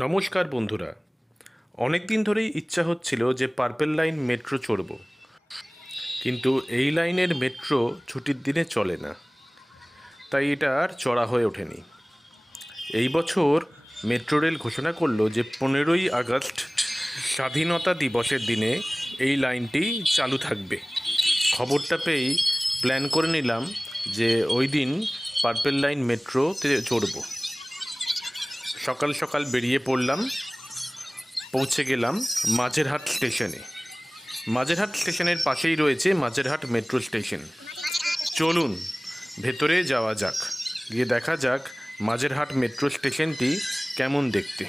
নমস্কার বন্ধুরা, অনেক দিন ধরেই ইচ্ছা হচ্ছিল যে পার্পেল লাইন মেট্রো চড়ব, কিন্তু এই লাইনের মেট্রো ছুটির দিনে চলে না, তাই এটা আর চড়া হয়ে ওঠেনি। এই বছর মেট্রো রেল ঘোষণা করলো যে 15ই আগস্ট স্বাধীনতা দিবসের দিনে এই লাইনটি চালু থাকবে। খবরটা পেয়েই প্ল্যান করে নিলাম যে ওই দিন পার্পেল লাইন মেট্রোতে চড়ব। সকাল সকাল বেরিয়ে পড়লাম, পৌঁছে গেলাম মাঝেরহাট স্টেশনে। মাঝেরহাট স্টেশনের পাশেই রয়েছে মাঝেরহাট মেট্রো স্টেশন। চলুন ভেতরে যাওয়া যাক, গিয়ে দেখা যাক মাঝেরহাট মেট্রো স্টেশনটি কেমন দেখতে।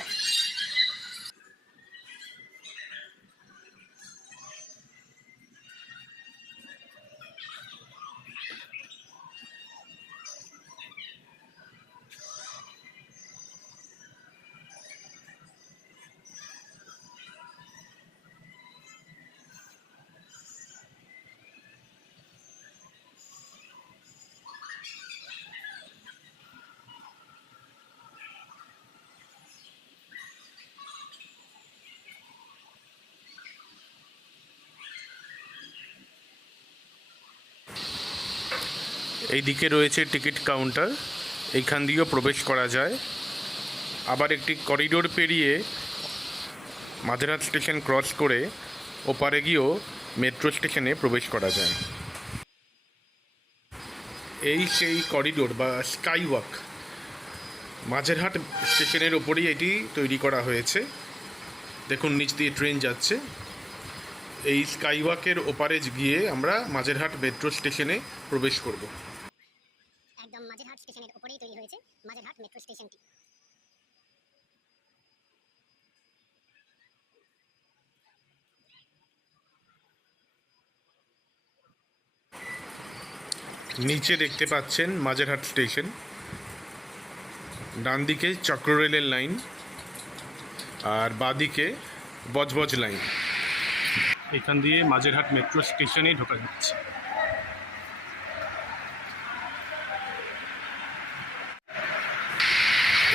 এইদিকে রয়েছে টিকিট কাউন্টার, এইখান দিয়েও প্রবেশ করা যায়। আবার একটি করিডোর পেরিয়ে মাঝেরহাট স্টেশন ক্রস করে ওপারে গিয়েও মেট্রো স্টেশনে প্রবেশ করা যায়। এই সেই করিডোর বা স্কাইওয়াক, মাঝেরহাট স্টেশনের ওপরেই এটি তৈরি করা হয়েছে। দেখুন নিচ দিয়ে ট্রেন যাচ্ছে। এই স্কাইওয়াকের ওপারে গিয়ে আমরা মাঝেরহাট মেট্রো স্টেশনে প্রবেশ করব। একদম মাঝেরহাট স্টেশনের ওপরেই তৈরি হয়েছে মাঝেরহাট মেট্রো স্টেশনটি। নিচে দেখতে পাচ্ছেন মাঝেরহাট স্টেশন, ডান দিকে চক্ররেলের লাইন আর বাঁদিকে বজবজ লাইন। এখান দিয়ে মাঝেরহাট মেট্রো স্টেশনে ঢোকা যাচ্ছে।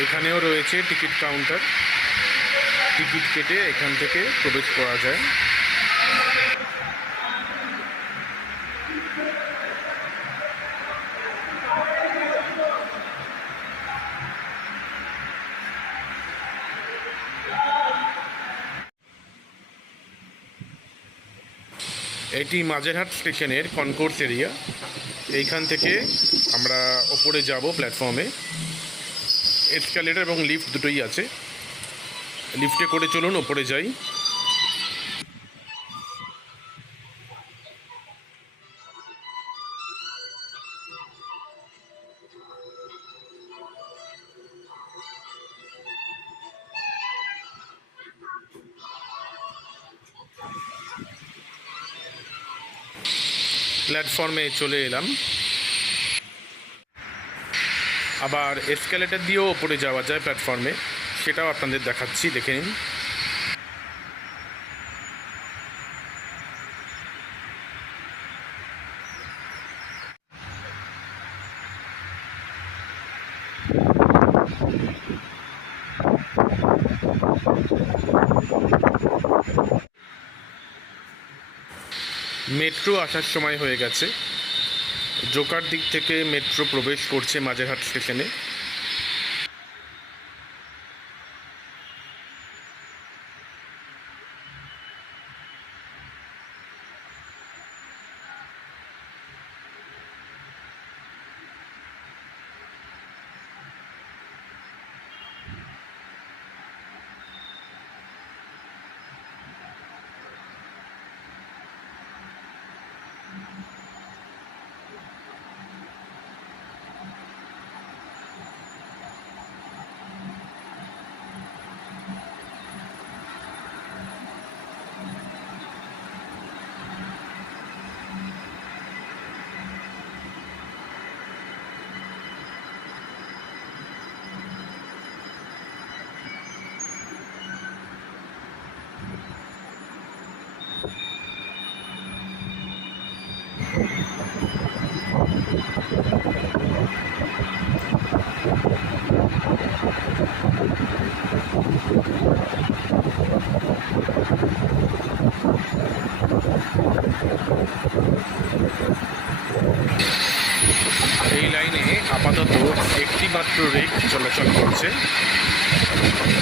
এখানেও রয়েছে টিকিট কাউন্টার, টিকিট কেটে এখান থেকে প্রবেশ করা যায়। এটি মাঝেরহাট স্টেশনের কনকোর্স এরিয়া। এইখান থেকে আমরা ওপরে যাব প্ল্যাটফর্মে। এসকালেটর এবং লিফট দুটোই আছে, লিফটে করে চলুন ওপরে যাই। প্ল্যাটফর্মে চলে এলাম। আবার এসকালেটর দিয়েও ওপরে যাওয়া যায় প্ল্যাটফর্মে, সেটাও আপনাদের দেখাচ্ছি, দেখে নিন। মেট্রো আসার সময় হয়ে গেছে। জোকার দিক থেকে মেট্রো প্রবেশ করছে মাঝেরহাট স্টেশনে। এই লাইনে আপাতত একটি মাত্র রেক চলাচল করছে,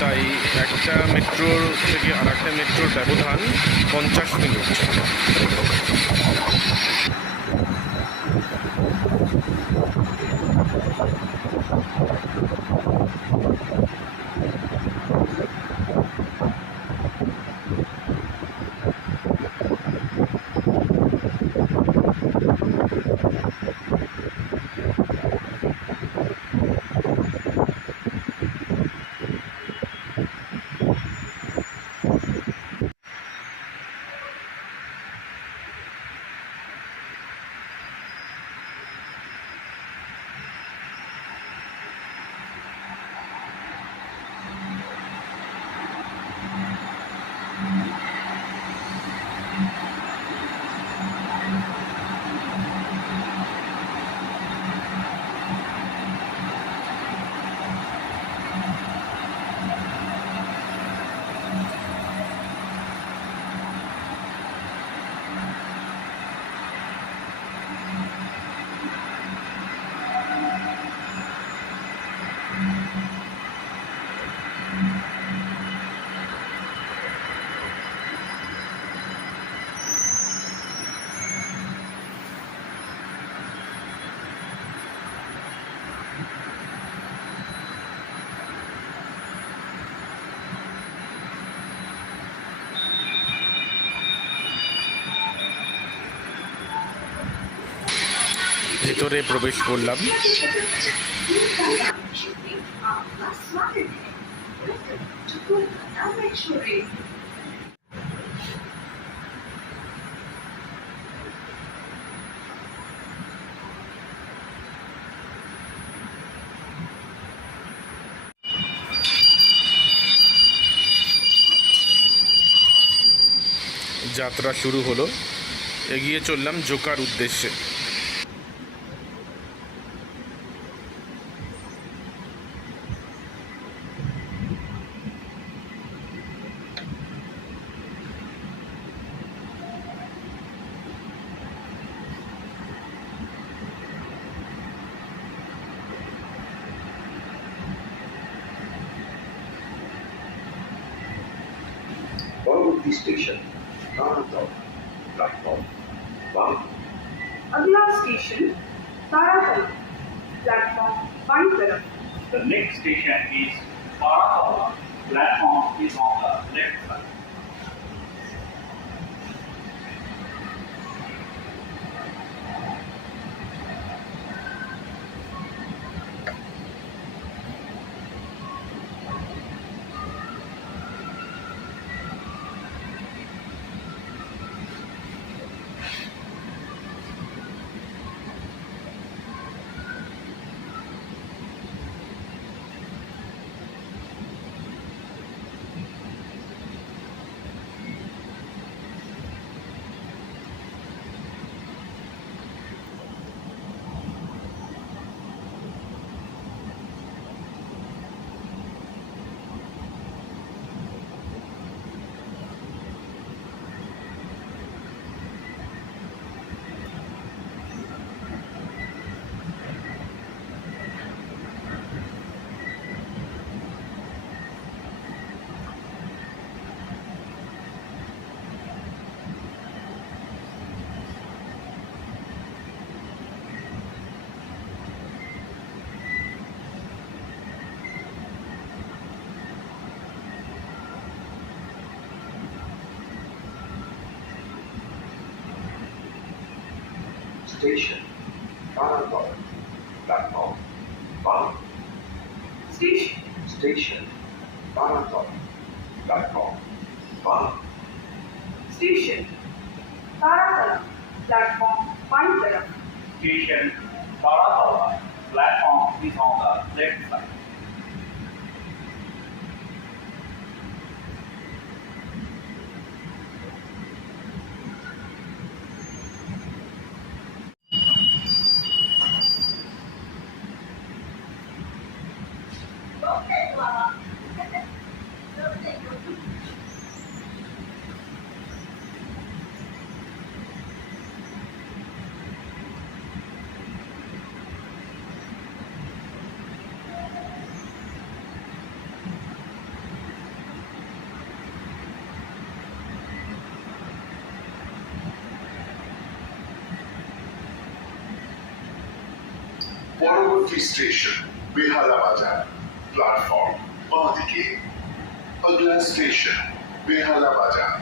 তাই একটা মেট্রোর থেকে আর একটা মেট্রোর ব্যবধান 50 মিনিট। ভেতরে প্রবেশ করলাম। যাত্রা শুরু হলো, এগিয়ে চললাম জোকার উদ্দেশ্যে। परवर्ती स्टेशन तारातल प्लेटफॉर्म 1। अगला स्टेशन तारातल प्लेटफॉर्म 1 तरफ। The next station is Kolkata. Platform is on the left side. Station Taratala platform 1। Station Taratala platform 1। Station Taratala platform 1 तरफ। Station Kolkata. Platform is on the left side. পরবর্তী স্টেশন বেহালা বাজার প্ল্যাটফর্ম বাঁ দিকে अगला स्टेशन बेहाला बाजार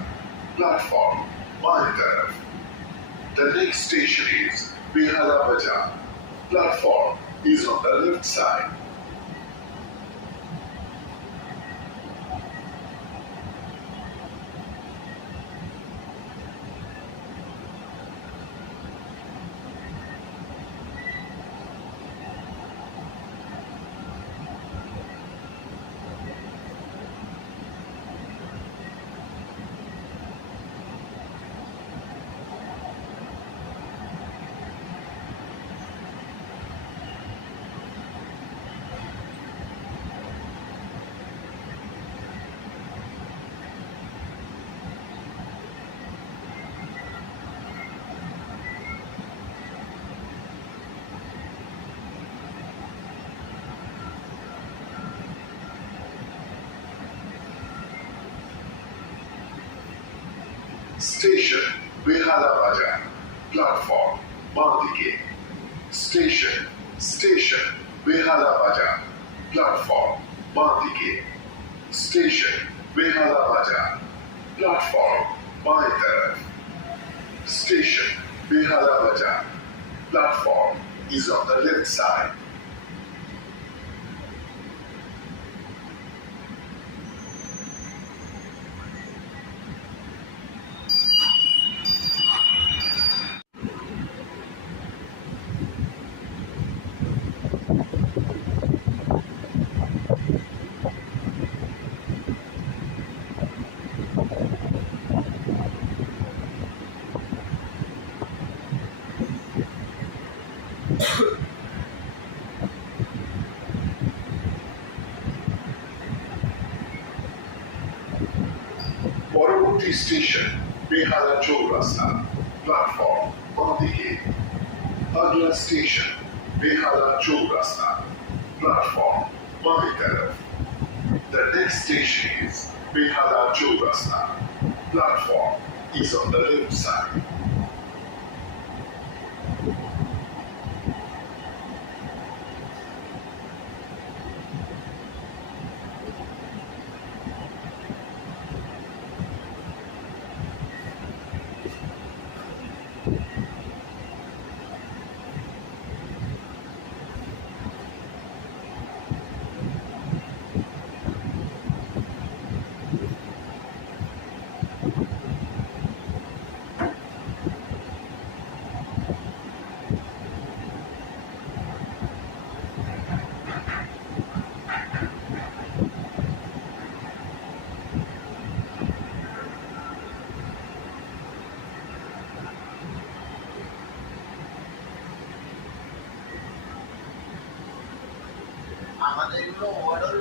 प्लेटफॉर्म बाएं तरफ The next station is Behala Bazaar. Platform is on the left side. Station Behala Bazaar. Platform Bandike. Station Behala Bazaar. Platform Bandike. Station Behala Bazaar. Platform बाएं तरफ. Station Behala Bazaar. Platform is on the left side. পরবর্তী স্টেশন বেহালা চৌরাস্তা প্ল্যাটফর্ম বাঁ দিকে अगला स्टेशन बेहाला चौरास्ता प्लेटफॉर्म बाएं तरफ The next station is Behala Chaurasta. Platform is on the left side. আমাদের এগুলো overall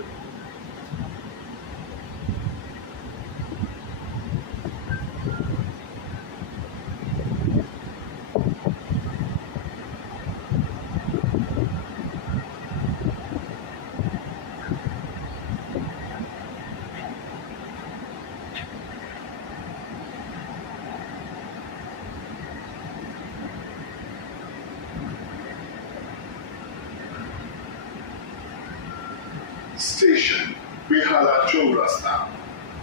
Station Behala Chaurasta.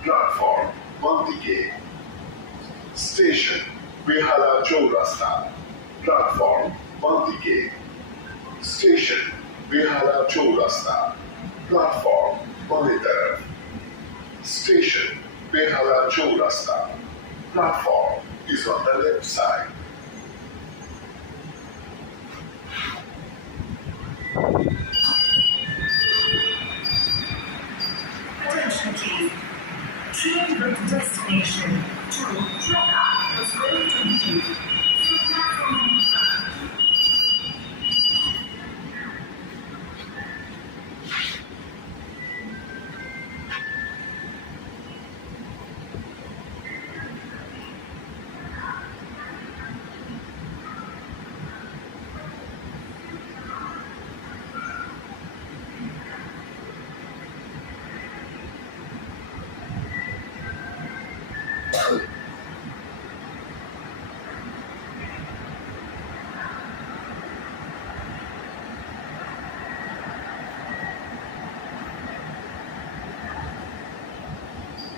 Platform Bandike. Station Behala Chaurasta. Platform Bandike. Station Behala Chaurasta. Platform बाएं तरफ. Station Behala Chaurasta. Platform is on the left side. Attention please. Train with destination to Kolkata is going to leave.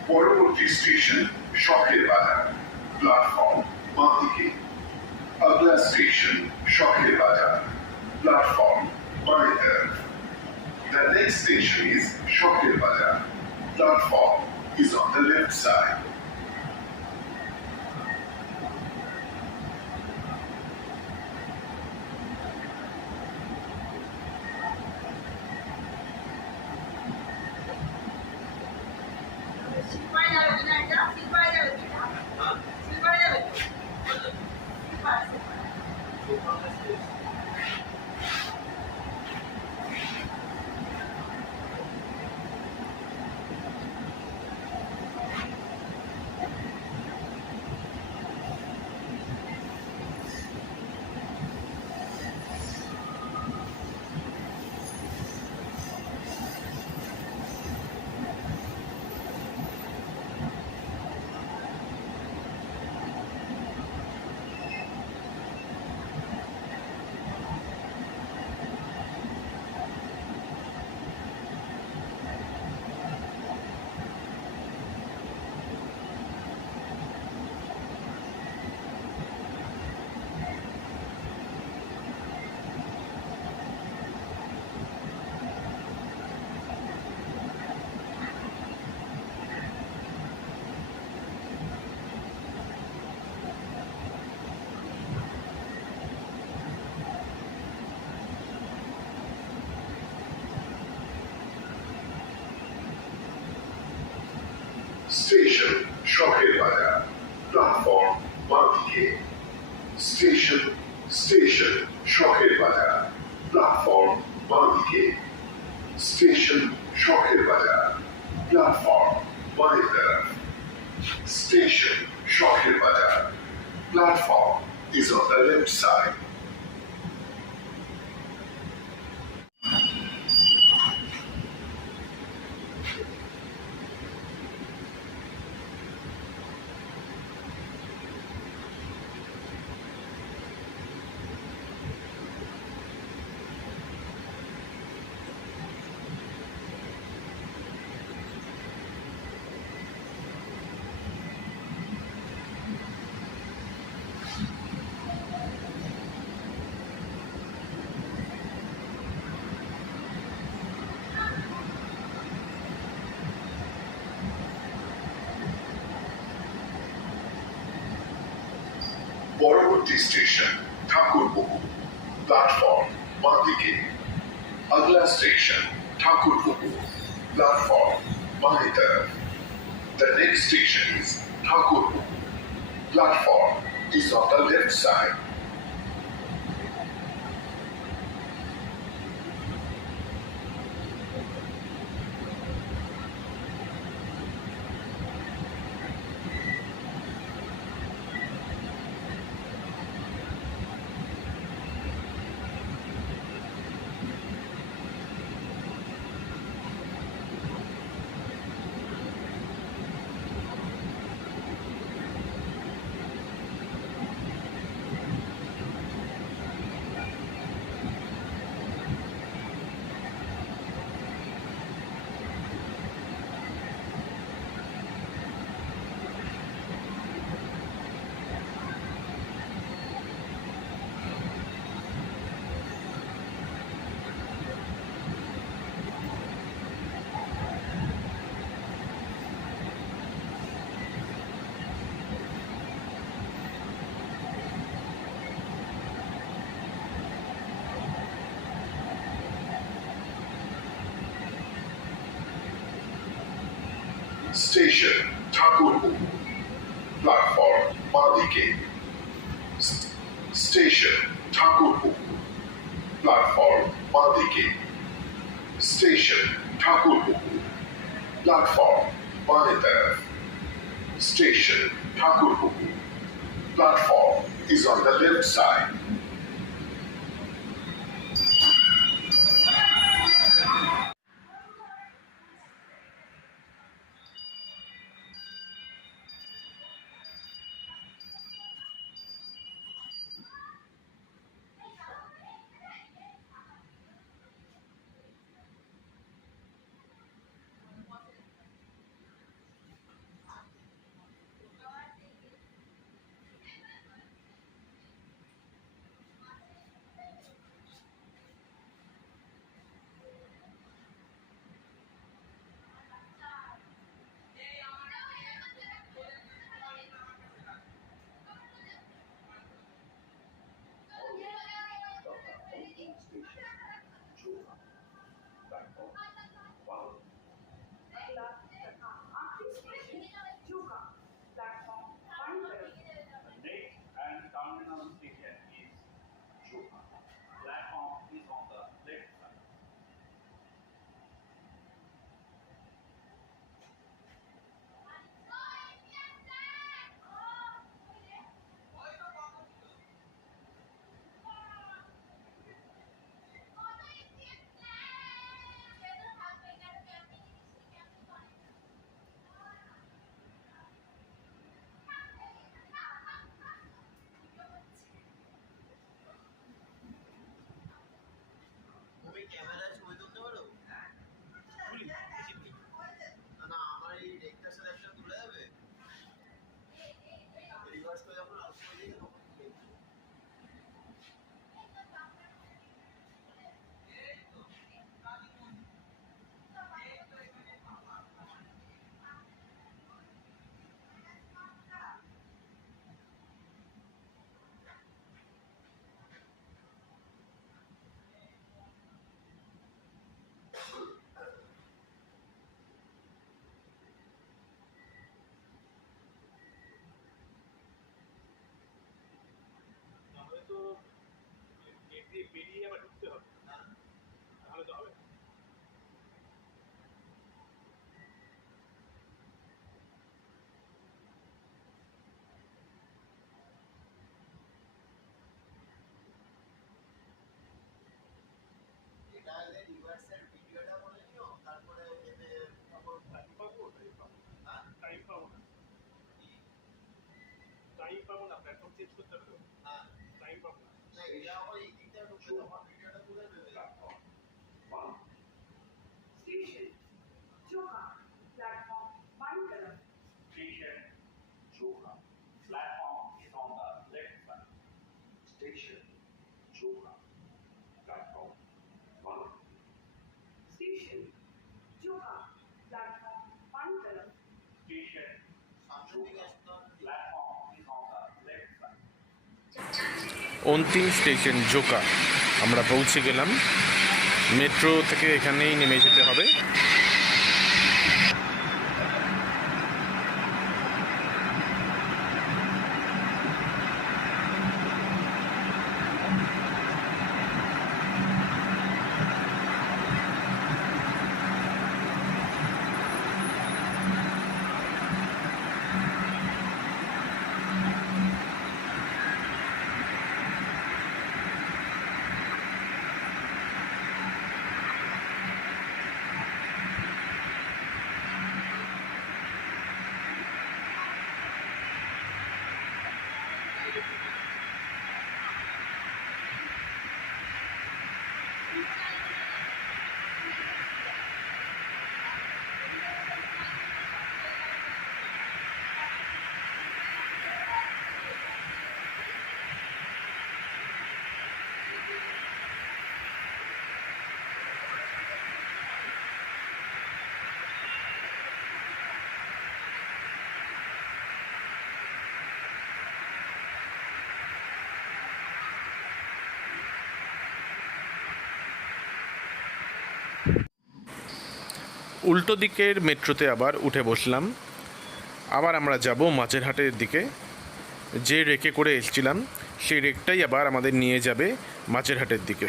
পরবর্তী স্টেশন শখের বাজার প্ল্যাটফর্ম বাঁ দিকে अगला स्टेशन शौखेर बाजार प्लेटफॉर्म बाएं तरफ The next station is Shokir Bazaar. Platform is on the left side. Station Shokir Bazaar. Platform বাঁ দিকে Station Shokir Bazaar. Platform বাঁ দিকে Station Shokir Bazaar. Platform बाएं तरफ Station Shokir Bazaar. Platform is on the left side. পরবর্তী স্টেশন ঠাকুরপুকুর প্ল্যাটফর্ম বাঁ দিকে अगला स्टेशन ठाकुरपुकुर प्लेटफॉर्म बाएं तरफ The next station is Thakurpukur. Platform is on the left side. Station Thakurpukur. Platform বাঁ দিকে Station Thakurpukur. Platform বাঁ দিকে Station Thakurpukur. Platform बाएं तरफ Station Thakurpukur. Platform is on the left side. দিয়ে বেরিয়ে আবার ঢুকতে হবে, তাহলে তো হবে না। এটা আগে রিভার্সের ভিডিওটা বলে নিও, তারপরে এতে টাইম পাবো হ্যাঁ টাইম পাবো না টাইম পাবো না, প্ল্যাটফর্ম চেঞ্জ করতে হবে, হ্যাঁ টাইম পাবো না। না, এটা আমার এই দিকটা ঢুকবে, তোমার ভিডিওটা তুলে দেবে। Station. Joka. Platform 1 तरफ. Station Joka. Platform is on the left side. Station Joka. Platform 1. Station. Joka. Platform 1 तरफ. Station সামনের দিকে আসতে হবে। platform is on the left side. অন্তিম স্টেশন জোকা, আমরা পৌঁছে গেলাম। মেট্রো থেকে এখানেই নেমে যেতে হবে। উল্টো দিকের মেট্রোতে আবার উঠে বসলাম। আবার আমরা যাব মাঝেরহাটের দিকে। যে রেকে করে এসেছিলাম সেই রেকটাই আবার আমাদের নিয়ে যাবে মাঝেরহাটের দিকে।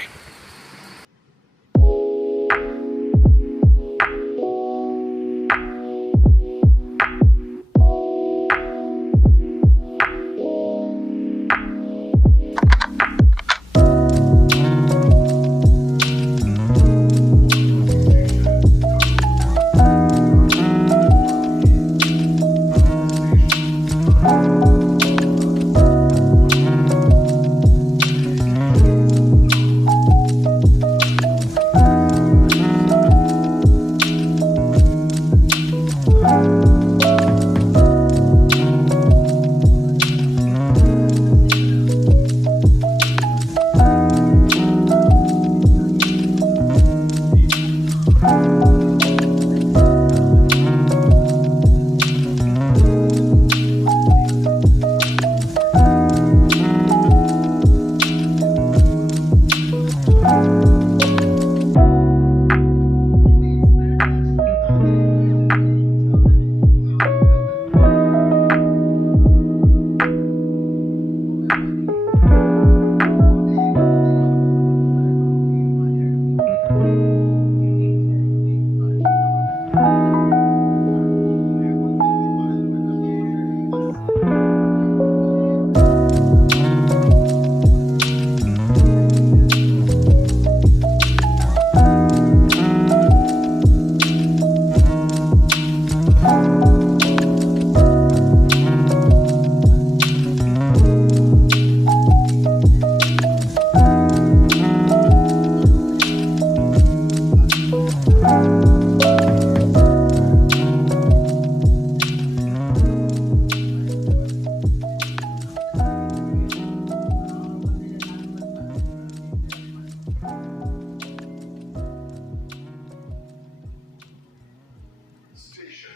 Station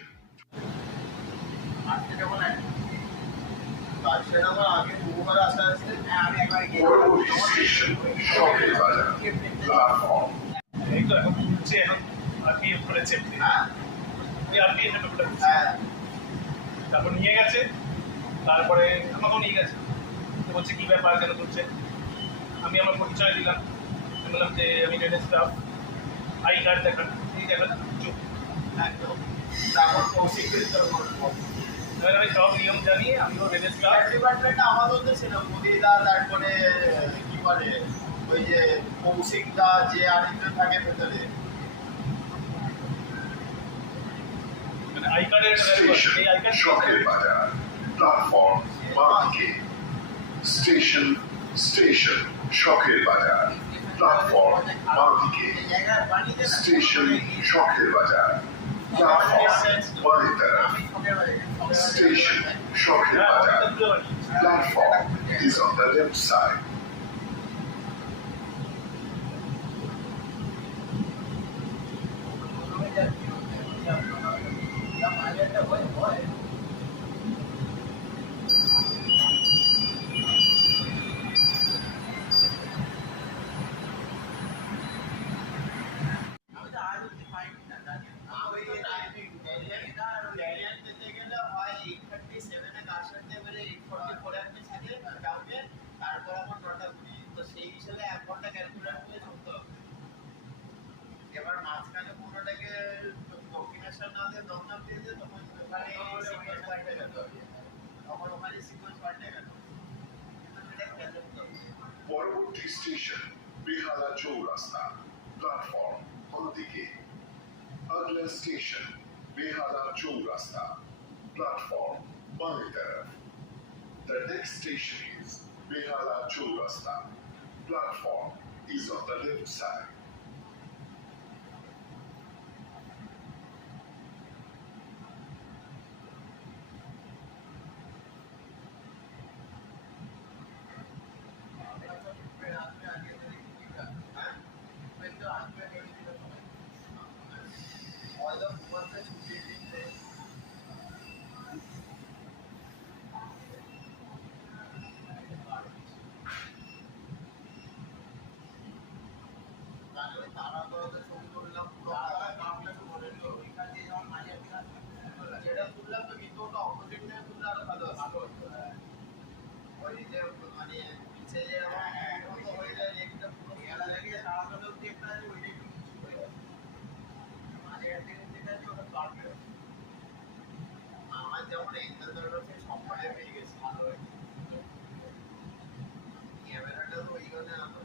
আজকে যেমন সেটা আমার আগে বহুবার আসা আছে। হ্যাঁ আমি একবার পরবর্তী স্টেশন শখের বাজার প্ল্যাটফর্ম। এই তো এখন উঠছে, এখন আরপিএফ করেছে, হ্যাঁ আরপিএফ হ্যাঁ তারপর নিয়ে গেছে, তারপরে আমাকেও নিয়ে গেছে। তো বলছে কি ব্যাপার, কেন তুলছে? আমি আমার পরিচয় দিলাম, আমি বললাম যে আমি রেলের স্টাফ, আই কার্ড দেখান, এই দেখালাম, চুপ। একদম তারপর কৌশিক এবার আমি সব নিয়ম জানিয়ে আমিও রেলের স্টাফ। ডিপার্টমেন্ট আমাদের তো ছিল মুদিদা, তারপরে কি বলে ওই যে কৌশিক দা, যে আরেকজন থাকে ভেতরে। মানে আই কার্ডের একটা ব্যাপার আছে, এই I Station, card Shopping Bazaar, platform, Market. Station, Station, Shopping Bazaar, platform, Market. জায়গায় বাড়িতে Station, Shopping Bazaar, platform, Market. Station, Shopping Bazaar, platform is on the left side. তারপর আমার 9টা 20, তো সেই হিসেবে 1 ঘন্টা ক্যালকুলেট করে চলতে হবে। এবার মাঝখানে পুরোটাকে কম্বিনেশন না দিয়ে দমনাম দিয়ে দিয়ে তখন ওখানে সিকোয়েন্স পাল্টে গেল, তখন ওখানে সিকোয়েন্স পাল্টে গেল। সেটা খেয়াল রাখতে হবে। পরবর্তী স্টেশন বেহালা চৌরাস্তা, প্ল্যাটফর্ম বাঁদিকে। अगला स्टेशन बेहाला चौरास्ता, प्लेटफॉर्म बाएं तरफ। The next station is Behala Chaurasta. Platform is on the left side. যেটা তুললাম তো, কিন্তু ওটা অপোজিট থেকে তুললে আরো ভালো হতো। ওই যে মানে নিচে যে মতো হয়ে যায়, একটা পুরো খেলা লাগে, সারা ভালো একটা আছে, ওইটাই মাঝে থেকে যেটা আছে ওটা কাটবে। আমার যেমন এঙ্গেল ধরে সবটাই পেয়ে গেছে, ভালো হয়েছে। ক্যামেরাটা তো ওইখানে আনো।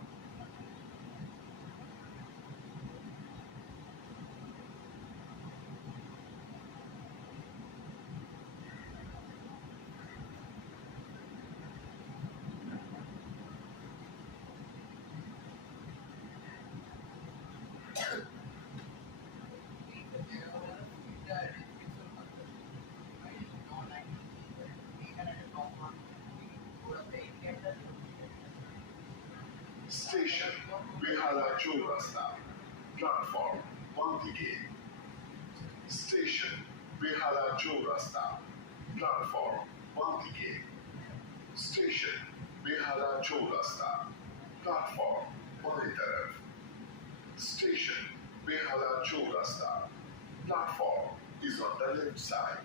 Station Behala Chaurasta, platform বাঁদিকে। Station Behala Chaurasta, platform বাঁদিকে। Station Behala Chaurasta, platform बाएं तरफ। Station Behala Chaurasta, platform is on the left side.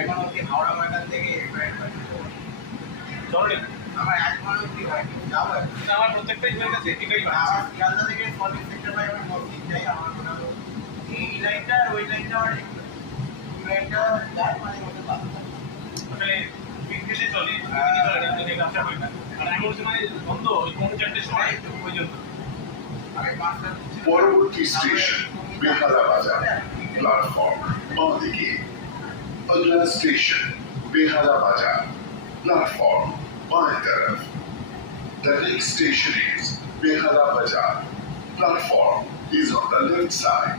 এখন অব্দি হাওড়া ময়দান থেকে চলো আমার 1 ঘন্টা অব্দি হয়নি, যাবো। আমার প্রত্যেকটা ইমেল কাছে এটাই আমার শিয়ালদা থেকে সলিড সেক্টর বাই আমার নদী যাই, আমার মনে হলো এই লাইনটা আর ওই লাইনটা আমার ওই লাইনটা যার মানে মধ্যে বাধা। মানে উইকেন্ডে চলে, উইকেন্ডে ব্যবসা করি না, আর এমন সময় বন্ধ ওই 4:30 সময় ওই জন্য। আগে 5টা পরবর্তী স্টেশন বেহালা বাজার, প্ল্যাটফর্ম বাঁদিকে। अगला स्टेशन बेहाला बाजार, प्लेटफॉर्म बाएं तरफ। The next station is Behala Bazaar, platform is on the left side.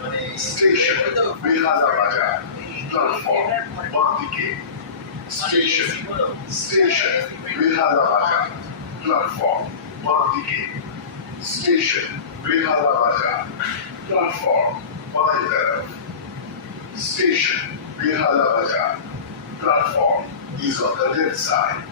মানে Station বেহালা বাজার প্ল্যাটফর্ম বাঁ দিকে স্টেশন স্টেশন বেহালা বাজার প্ল্যাটফর্ম বাঁ দিকে স্টেশন বেহালা বাজার প্ল্যাটফর্ম बाएं तरफ स्टेशन बेहाला बाजार platform is on the left side.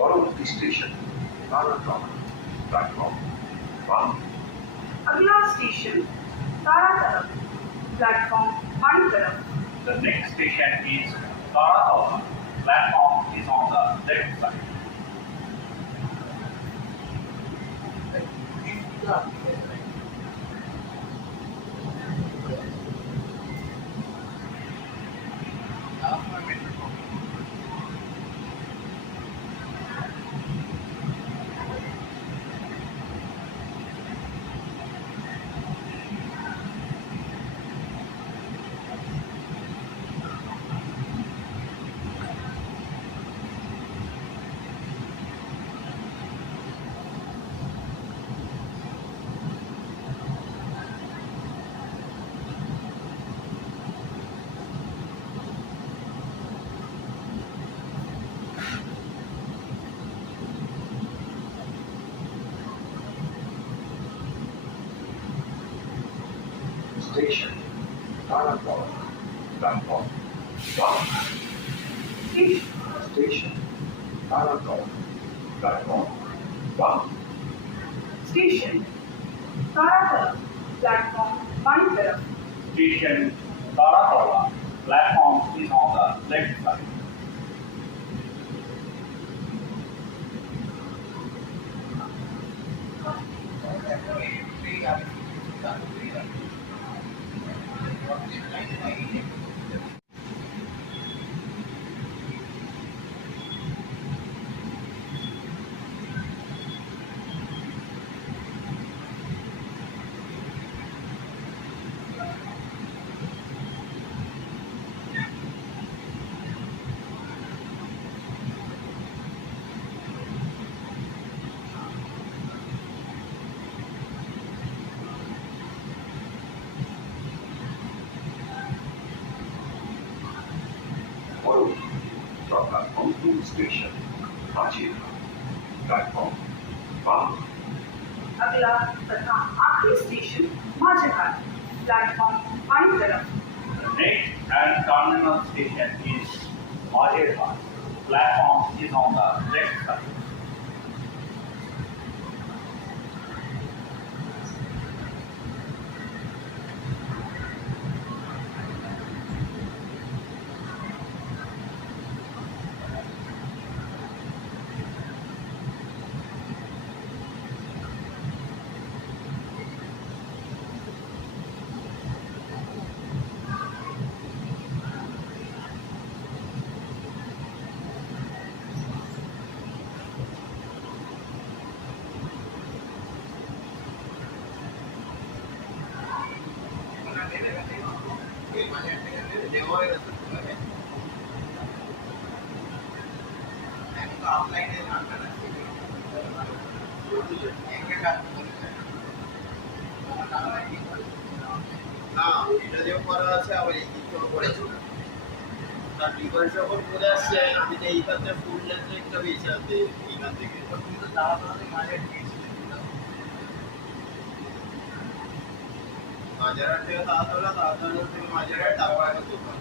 পরবর্তী স্টেশন তারাতলা প্ল্যাটফর্ম বাম अगला स्टेशन तारा तरफ प्लेटफॉर्म बाई तरफ The next station is Kolkata. Platform is on the left side. Station Taratala প্ল্যাটফর্ম বাম স্টেশন তারাতলা প্ল্যাটফর্ম বাম स्टेशन तारा तरफ प्लेटफॉर्म बाई तरफ Station Kolkata. Platform is on the left side. পরবর্তী প্ল্যাটফর্ম স্টেশন মাঝির প্ল্যাটফর্ম বাম अगला तथा आखिरी स्टेशन माझेघाट प्लेटफॉर्म बाई तरफ The next and terminal station is Majirhat. Platform is on the left side. না এটা যে করা আছে আবার এই দিকটাও করেছে আর রিভার্স যখন চলে আসছে আপনি যে এইখান থেকে ফুল লেন্থ একটা বেশি আছে এইখান থেকে কিন্তু তাড়াতাড়ি মাঝে মাঝেরহাট থেকে তাড়াতাড়ি থেকে মাঝেরহাট তারপর একটা দোকান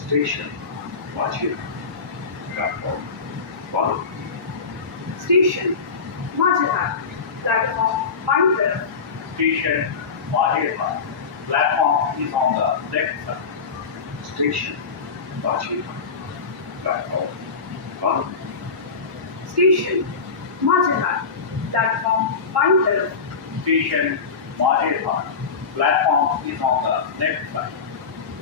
স্টেশন মাঝির platform One. Station Majhat. Platform बाईं तरफ. Station Majhat. Platform is on the left side. Station Majhat. Platform one. Station Majhat. Platform बाईं तरफ. Station Majhat. Platform is on the left side.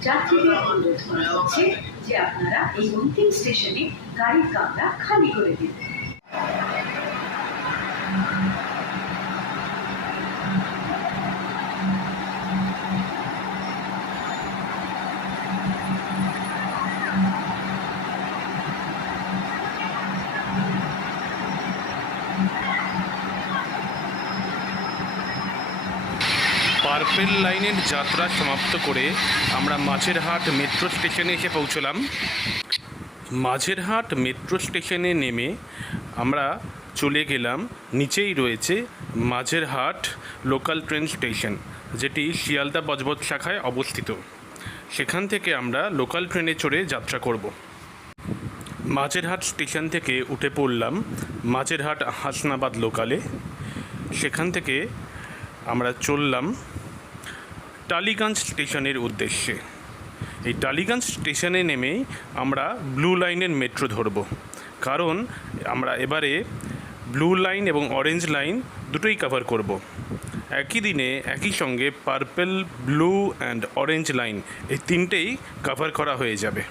যাত্রীদের অনুরোধ করা হচ্ছে যে আপনারা এই অন্তিম স্টেশনে গাড়ির কামরা খালি করে দিন। পার্পেল লাইনের যাত্রা সমাপ্ত করে আমরা মাঝেরহাট মেট্রো স্টেশনে এসে পৌঁছলাম। মাঝেরহাট মেট্রো স্টেশনে নেমে আমরা চলে গেলাম, নিচেই রয়েছে মাঝেরহাট লোকাল ট্রেন স্টেশন, যেটি শিয়ালদা বজবজ শাখায় অবস্থিত। সেখান থেকে আমরা লোকাল ট্রেনে চড়ে যাত্রা করব। মাঝেরহাট স্টেশন থেকে উঠে পড়লাম মাঝেরহাট হাসনাবাদ লোকালে। সেখান থেকে আমরা চললাম টালিগঞ্জ স্টেশনের উদ্দেশ্যে। এই টালিগঞ্জ স্টেশনে নেমেই আমরা ব্লু লাইনের মেট্রো ধরব, কারণ আমরা এবারে ব্লু লাইন এবং অরেঞ্জ লাইন দুটোই কভার করব। একই দিনে একই সঙ্গে purple, blue and orange line এই তিনটেই কভার করা হয়ে যাবে।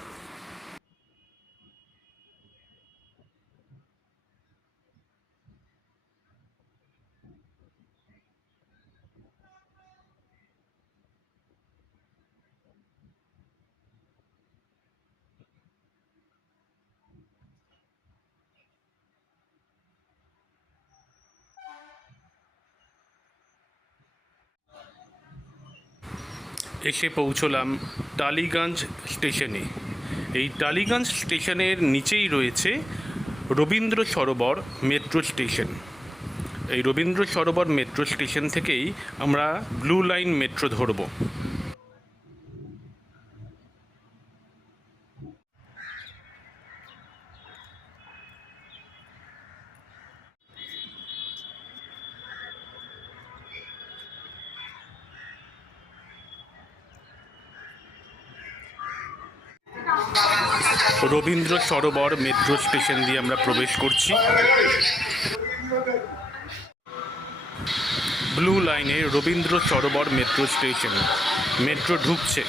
এসে পৌঁছলাম টালিগঞ্জ স্টেশনে। এই টালিগঞ্জ স্টেশনের নিচেই রয়েছে রবীন্দ্র সরোবর মেট্রো স্টেশন। এই রবীন্দ্র সরোবর মেট্রো স্টেশন থেকেই আমরা ব্লু লাইন মেট্রো ধরব। রবীন্দ্র সরোবর মেট্রো স্টেশন দিয়ে আমরা প্রবেশ করছি। ব্লু লাইনে রবীন্দ্র সরোবর মেট্রো স্টেশন, মেট্রো ঢুকছে।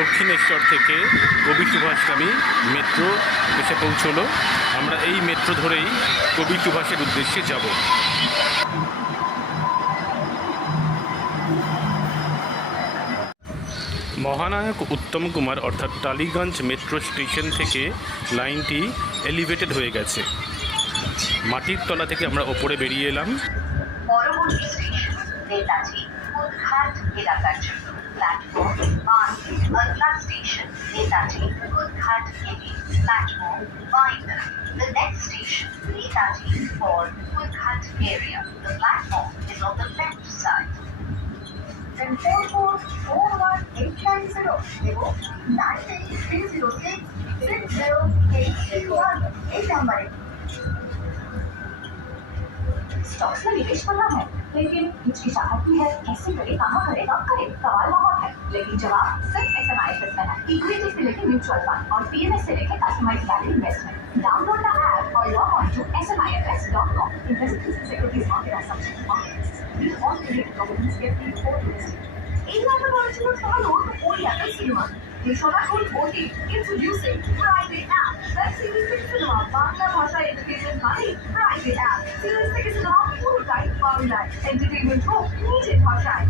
দক্ষিণেশ্বর থেকে কবি সুভাষগামী মেট্রো এসে পৌঁছলো। আমরা এই মেট্রো ধরেই কবি সুভাষের উদ্দেশ্যে যাব। মহানায়ক উত্তম কুমার অর্থাৎ টালিগঞ্জ মেট্রো স্টেশন থেকে লাইনটি এলিভেটেড হয়ে গেছে। মাটির তলা থেকে আমরা ওপরে বেরিয়ে এলাম। পরবর্তী স্টেশন নেতাজি কোটঘাট এলাকার জন্য প্ল্যাটফর্ম 1, Kolkata station Netaji Kolkata Gate platform 5. The next station Netaji for Kolkata area. The platform is on the left side. Then 4441 এবং 9830660801 এই নম্বরে स्टॉक्स में निवेश करना है, लेकिन हिचकिचाहट है, कैसे करे, कहाँ करे, कब करे, सवाल बहुत है, लेकिन जवाब सिर्फ SMIFS में है। इक्विटी से लेकर म्यूचुअल फंड और PMS से लेकर customised value investment. Download the app और log on to smifs.com। Investments in securities market are subject to market risks. These all related documents get before investing। এই নামটা বলেছিল সবাই ওর ওই অ্যাপেল সিনেমা সবার ওর ভোটে introducing private app web series থেকে সিনেমা বাংলা ভাষায় এডুকেশন মানে প্রাইভেট অ্যাপ সিরিজ থেকে সিনেমা পুরোটাই বাংলায় এন্টারটেইনমেন্ট হোক নিজের ভাষায়।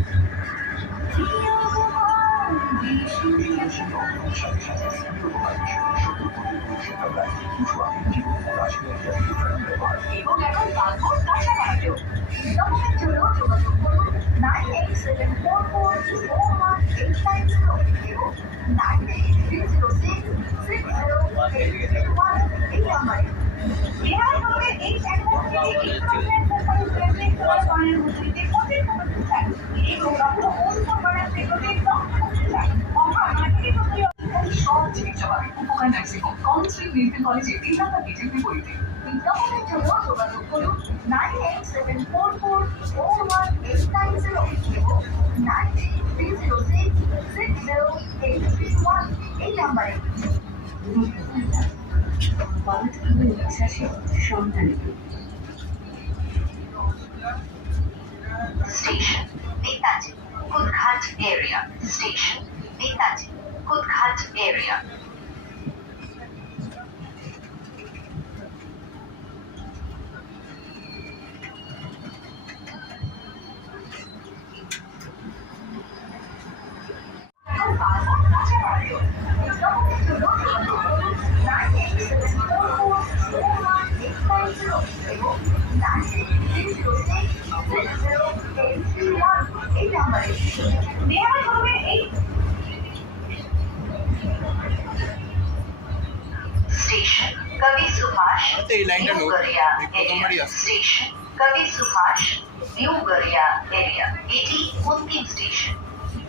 এবং এখন পাসপোর্ট টাকা বাড়াতেও ডকুমেন্ট জন্য যোগাযোগ করুন 9874424189 এবং 9830660801 এই নাম্বারে। এরাই হবে মেডিকেল কলেজে 3 নম্বর গেটের বিপরীতে। বিজ্ঞাপনের জন্য যোগাযোগ করুন 9874440189 এবং 9830660831 এই নাম্বারে। বালকভাবে বিশ্বাসে সন্তানিত Station Netaji Kudghat area. Station Netaji Kudghat area. Station Kavi Subhash New Garia area. Station Kavi Subhash New Garia area. এটি অন্তিম স্টেশন।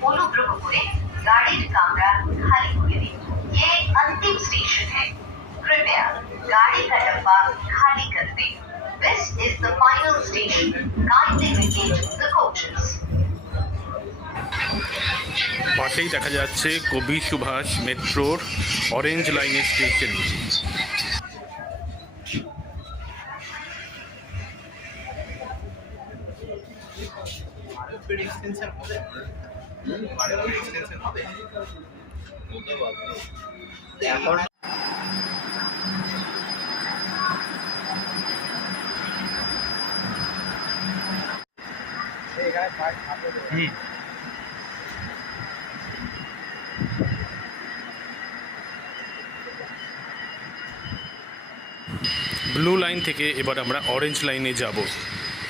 অনুগ্রহ করে गाड़ी कमरा खाली कर दें। ये अंतिम स्टेशन है। कृपया गाड़ी का डब्बा खाली कर दें। This is the final station. Kindly vacate the coaches. পাশেই দেখা যাচ্ছে কবি সুভাষ মেট্রোর অরেঞ্জ লাইনের স্টেশন। এখন ব্লু লাইন থেকে এবার আমরা অরেঞ্জ লাইনে যাব।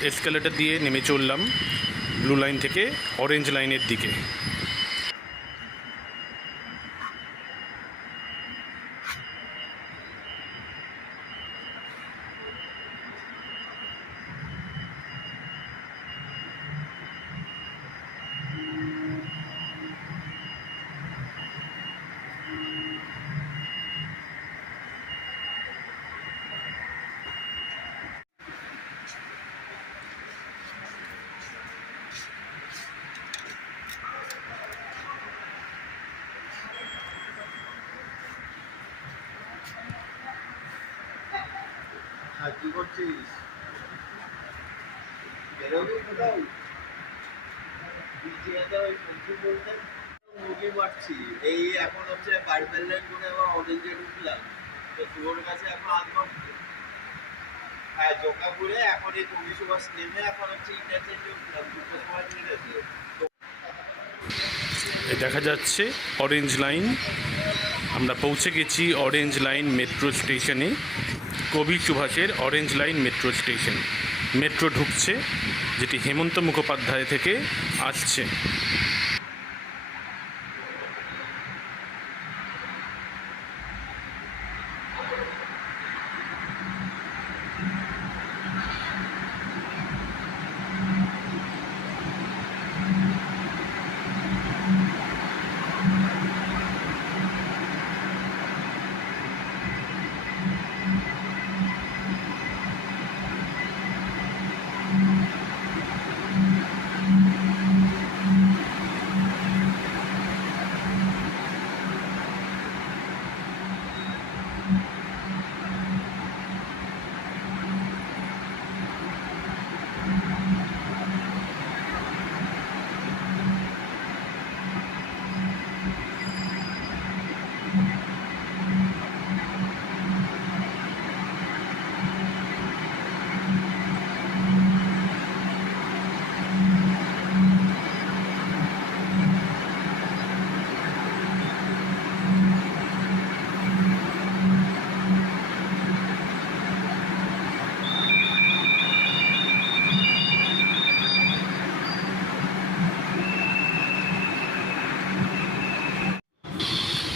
এসকালেটর দিয়ে নেমে চললাম ব্লু লাইন থেকে অরেঞ্জ লাইনের দিকে। কি করছিস? বেরোবি কোথাও? মুভি মারছি। এই এখন হচ্ছে পার্পেল লাইন করে আবার অরেঞ্জে ঢুকলাম। তো তোর কাছে এখন আসলাম। হ্যাঁ, জোকাপুরে এখন এই কবি সুভাষ নেমে এখন হচ্ছে ইন্টারচেঞ্জে উঠলাম। দুটো সময় ঠিক আছে। দেখা যাচ্ছে অরেঞ্জ লাইন। আমরা পৌঁছে গেছি অরেঞ্জ লাইন মেট্রো স্টেশনে। কবি সুভাষের orange line metro station. Metro ঢুকছে, যেটি হেমন্ত মুখোপাধ্যায় থেকে আসছে।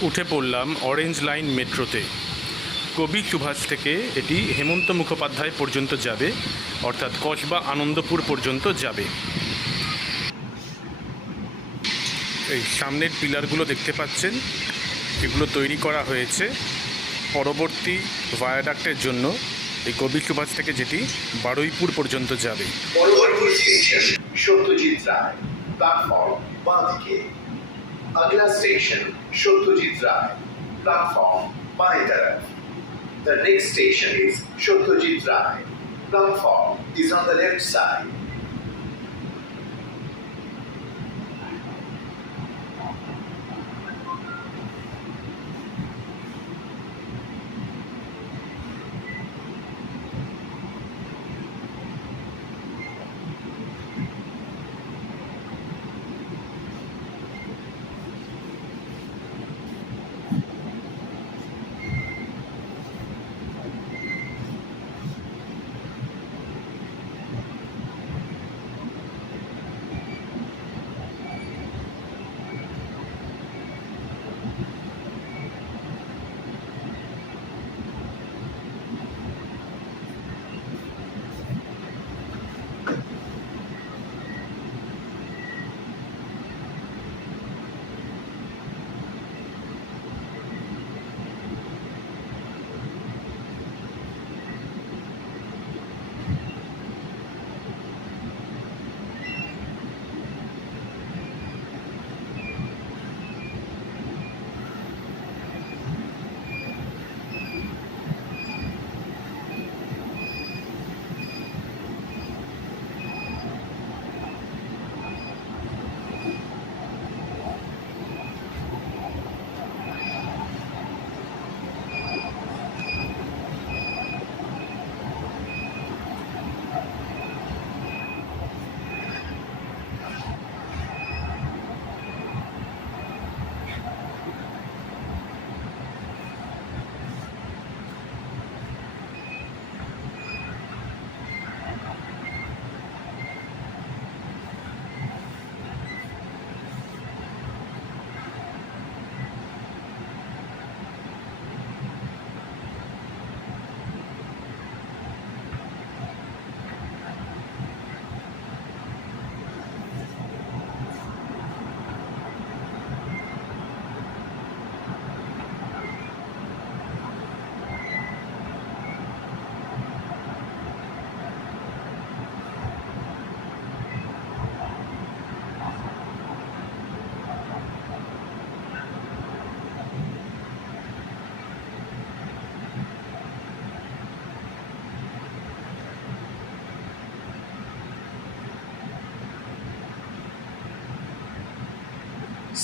উঠে পড়লাম অরেঞ্জ লাইন মেট্রোতে। কবি সুভাষ থেকে এটি হেমন্ত মুখোপাধ্যায় পর্যন্ত যাবে, অর্থাৎ কসবা আনন্দপুর পর্যন্ত যাবে। এই সামনের পিলারগুলো দেখতে পাচ্ছেন, এগুলো তৈরি করা হয়েছে পরবর্তী ভায়াডাক্টের জন্য এই কবি সুভাষ থেকে যেটি বারুইপুর পর্যন্ত যাবে। পরবর্তী স্টেশন সত্যজিৎ রায়, প্ল্যাটফর্ম বাঁ দিকে। अगला स्टेशन सत्यजीत राय, प्लेटफॉर्म बाएं तरफ। The next station is Satyajit Rai. Platform is on the left side.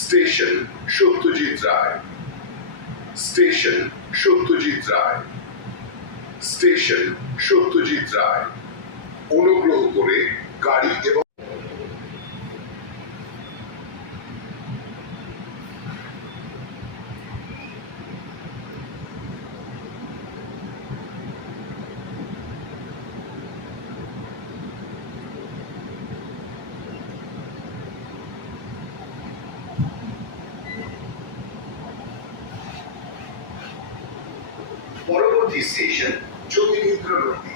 Station Satyajit Ray, station Satyajit Ray, station Satyajit Ray. অনুগ্রহ করে গাড়ি এবং পরবর্তী স্টেশন জ্যোতিরিন্দ্র নদী,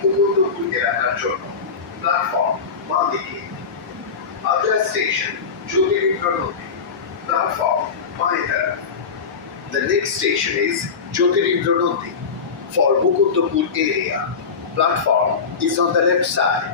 মুকুন্দপুর এলাকার জন্য। প্ল্যাটফর্ম বাঁ দিকে। अगला स्टेशन ज्योतिरिंद्र नदी, प्लेटफॉर्म बाएं तरफ। The next station is Jyotirindra Nodi for Mukundapur area. Platform is on the left side.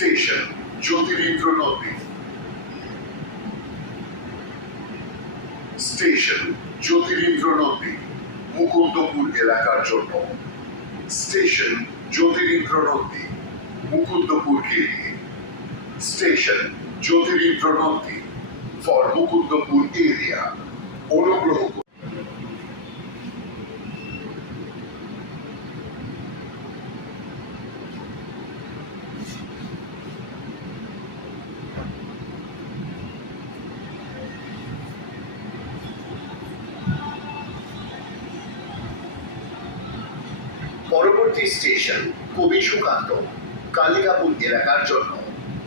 Station Jyotirindra নদী, স্টেশন জ্যোতিরিন্দ্র নদী মুকুন্দপুর এলাকার জন্য, স্টেশন জ্যোতিরিন্দ্র নদী মুকুন্দপুর গেরিয়ে, স্টেশন জ্যোতিরিন্দ্র নদী ফর মুকুন্দপুর এরিয়া। অনুগ্রহ করে পরবর্তী স্টেশন কবি সুকান্ত কালিকাপুর এলাকার জন্য,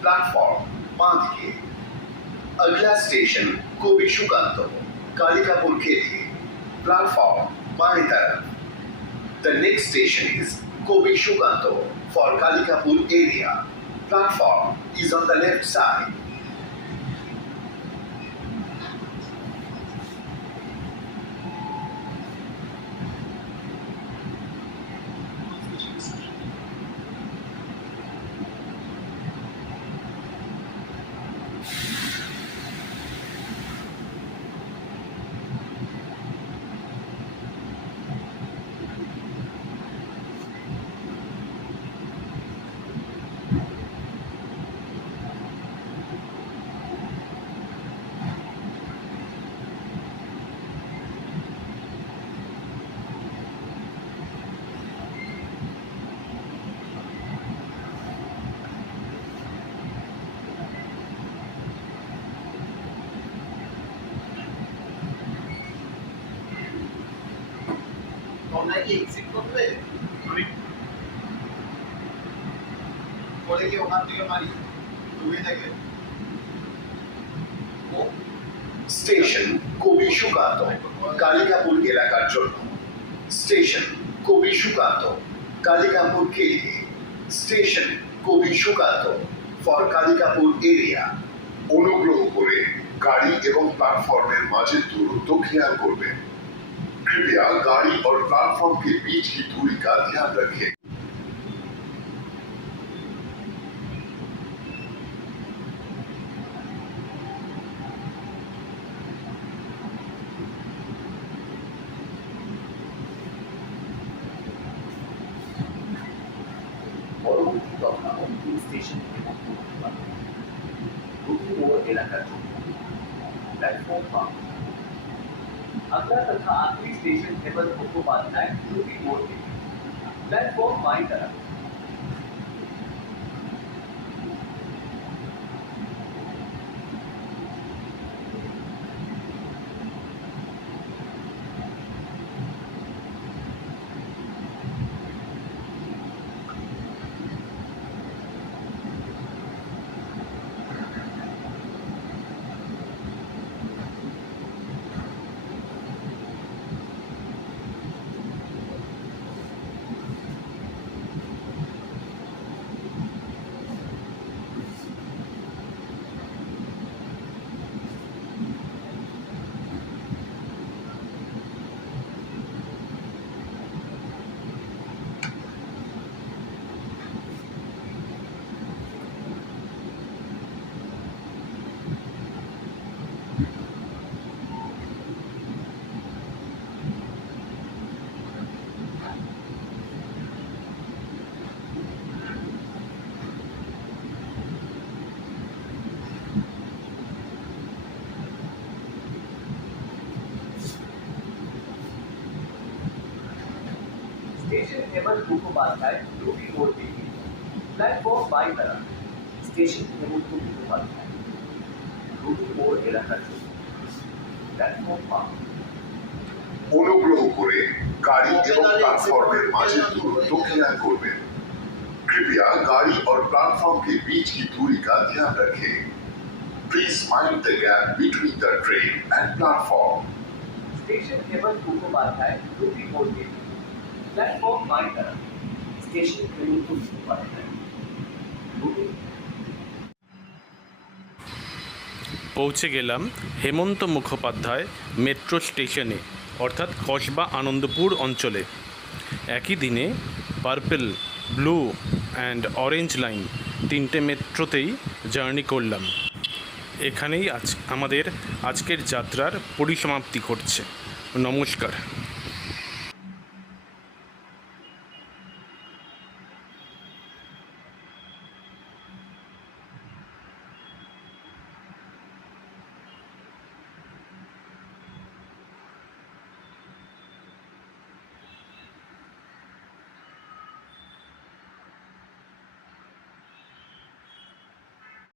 প্ল্যাটফর্ম বাঁ দিকে। अगला स्टेशन कवि सुकांत कालिकापुर के लिए, प्लेटफॉर्म बाएं तरफ। The next station is Kavi Sukanta for Kalikapur area, platform is on the left side. তোমরা কি এক্সিট করবে? করে কি ওখান থেকে মারি তুমি থেকে স্টেশন কবি সুকান্ত কালিকাপুর এলাকার জন্য, স্টেশন কবি সুকান্ত কালিকাপুর के लिए, স্টেশন কবি সুকান্ত ফর কালিকাপুর এরিয়া। অনুগ্রহ করে গাড়ি এবং প্ল্যাটফর্মের মাঝের দূরত্ব খেয়াল করবেন। कृपया गाड़ी और प्लेटफॉर्म के बीच की दूरी का ध्यान रखें। পরবর্তী তথা অন্তিম স্টেশন মোড় এলাকার জন্য, प्लेटफॉर्म बां। अगला तथा आखिरी स्टेशन हेमंत मुखोपाध्याय यूपी मोड़ के, प्लेटफॉर्म बाईं तरफ। स्टेशन हेमंत मुखोपाध्याय यूपी मोड़ के, प्लेटफॉर्म बाईं तरफ। स्टेशन हेमंत मुखोपाध्याय यूपी मोड़ এলাকার জন্য, প্ল্যাটফর্ম বাঁ। অনুগ্রহ করে গাড়ি এবং প্ল্যাটফর্মের মাঝের দূরত্ব খেয়াল করবেন। कृपया गाड़ी और प्लेटफॉर्म के बीच की दूरी का ध्यान रखें। Please mind the gap between the train and platform. Station Hemant Mukhopadhyay यूपी मोड़ के, प्लेटफॉर्म बाईं तरफ। स्टेशन हेमंत मुखोपाध्याय यूपी। পৌঁছে গেলাম হেমন্ত মুখোপাধ্যায় মেট্রো স্টেশনে, অর্থাৎ কসবা আনন্দপুর অঞ্চলে। একই দিনে purple, blue and orange line তিনটে মেট্রোতেই জার্নি করলাম। এখানেই আমাদের আজকের যাত্রার পরিসমাপ্তি ঘটছে। নমস্কার।